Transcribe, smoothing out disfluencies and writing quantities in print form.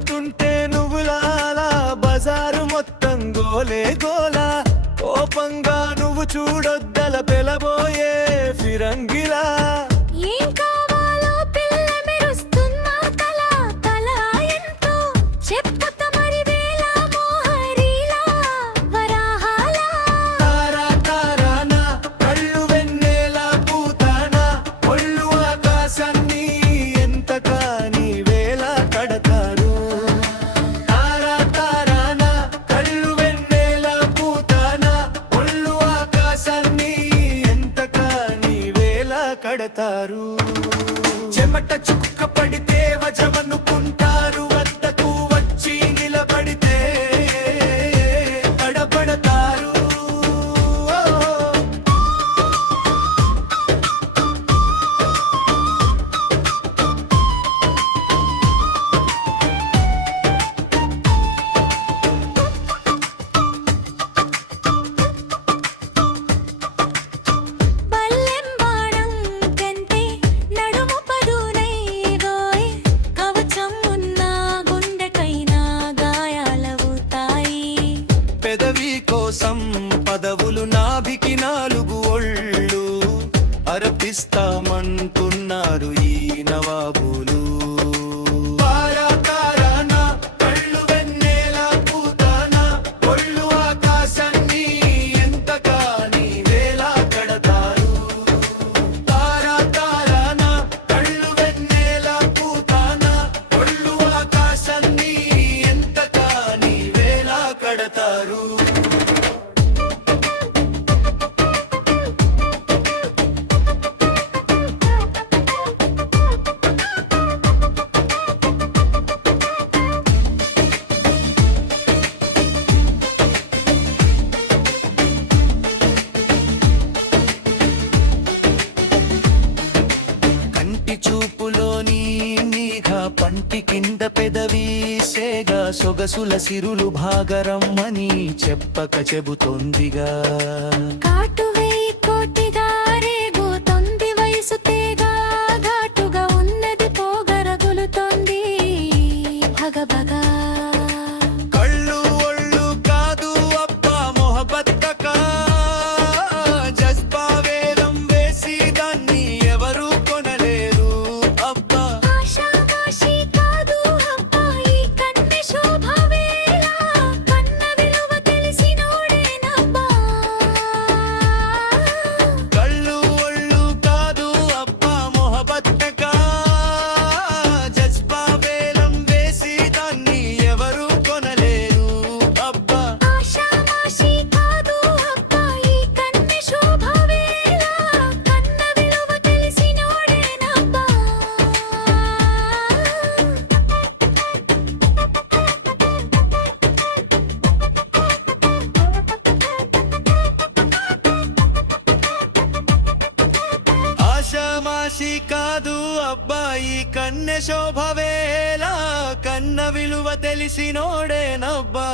పోతుంటే నువ్వులాలా బజారు మొత్తం గోలే గోలా కోపంగా నువ్వు చూడొద్దల పెలబోయే ఫిరంగిలా ఏం కావాలో పిల్ల మెరుస్తున్నా తల తల ఎంతో చెప్పుత మరి వేళ మోహరీలా వరాహాలా తారా తారానా కళ్ళు వెన్నెల పూతానా ఒళ్ళు ఆకాశాన్ని ఎంత కాని వేళ కడతారు తారా తారానా కళ్ళు వెన్నెల పూతానా ఒళ్ళు ఆకాశాన్ని ఎంత కాని వేళ కడతారు చెమట చుక్క పడితే వజమనుకుంటారు వద్దకు వచ్చి నిలబడితే తడబడతారు బల్లెం బాణం కంటే నడుము పదునైవోయ్ కవచం ఉన్న గుండెకైనా గాయాలవుతాయి పెదవి కోసం పదవులు నాభికి 4 ఒళ్ళు అర్పిస్తామంటున్నారు ఈ నవాబులు తారా తారానా కళ్ళు వెన్నెల పూతానా ఒళ్ళు ఆకాశాన్ని ఎంత కాని వేళ కడతారు తారా తారానా కళ్ళు వెన్నెల పూతానా ఒళ్ళు ఆకాశాన్ని ఎంత కాని వేళ కడతారు కంటి చూపులోని నీగా పంటి కింద పెదవీసేగా సొగసుల సిరులు భాగరమ్మని చెప్పక చెబుతోందిగా కాటు వేయి కోటిగా రేగుతోంది వయసు తేగా ఘాటుగా ఉన్నది పోగరగులుతోంది భగభగా కళ్ళు ఒళ్ళు కాదు అబ్బా మొహబత్తకా జజ్బా వేలం వేసి దాన్ని ఎవరు కొనలేరు అబ్బా ఆషామాషి కాదు అబ్బాయి కన్నె శోభ వేళ కన్న విలువ తెలిసినోడేనబ్బా కళ్ళు ఒళ్ళు కాదు అబ్బా మొహబత్తకా జజ్బా వేలం వేసి దాన్ని ఎవరు కొనలేరు అబ్బా ఆషామాషి కాదు అబ్బాయి కన్నె శోభ వేళ కన్న విలువ తెలిసినోడేనబ్బా ఆషామాషి కాదు అబ్బాయి కన్నె శోభవేళ కన్న విలువ తెలిసినోడేనబ్బా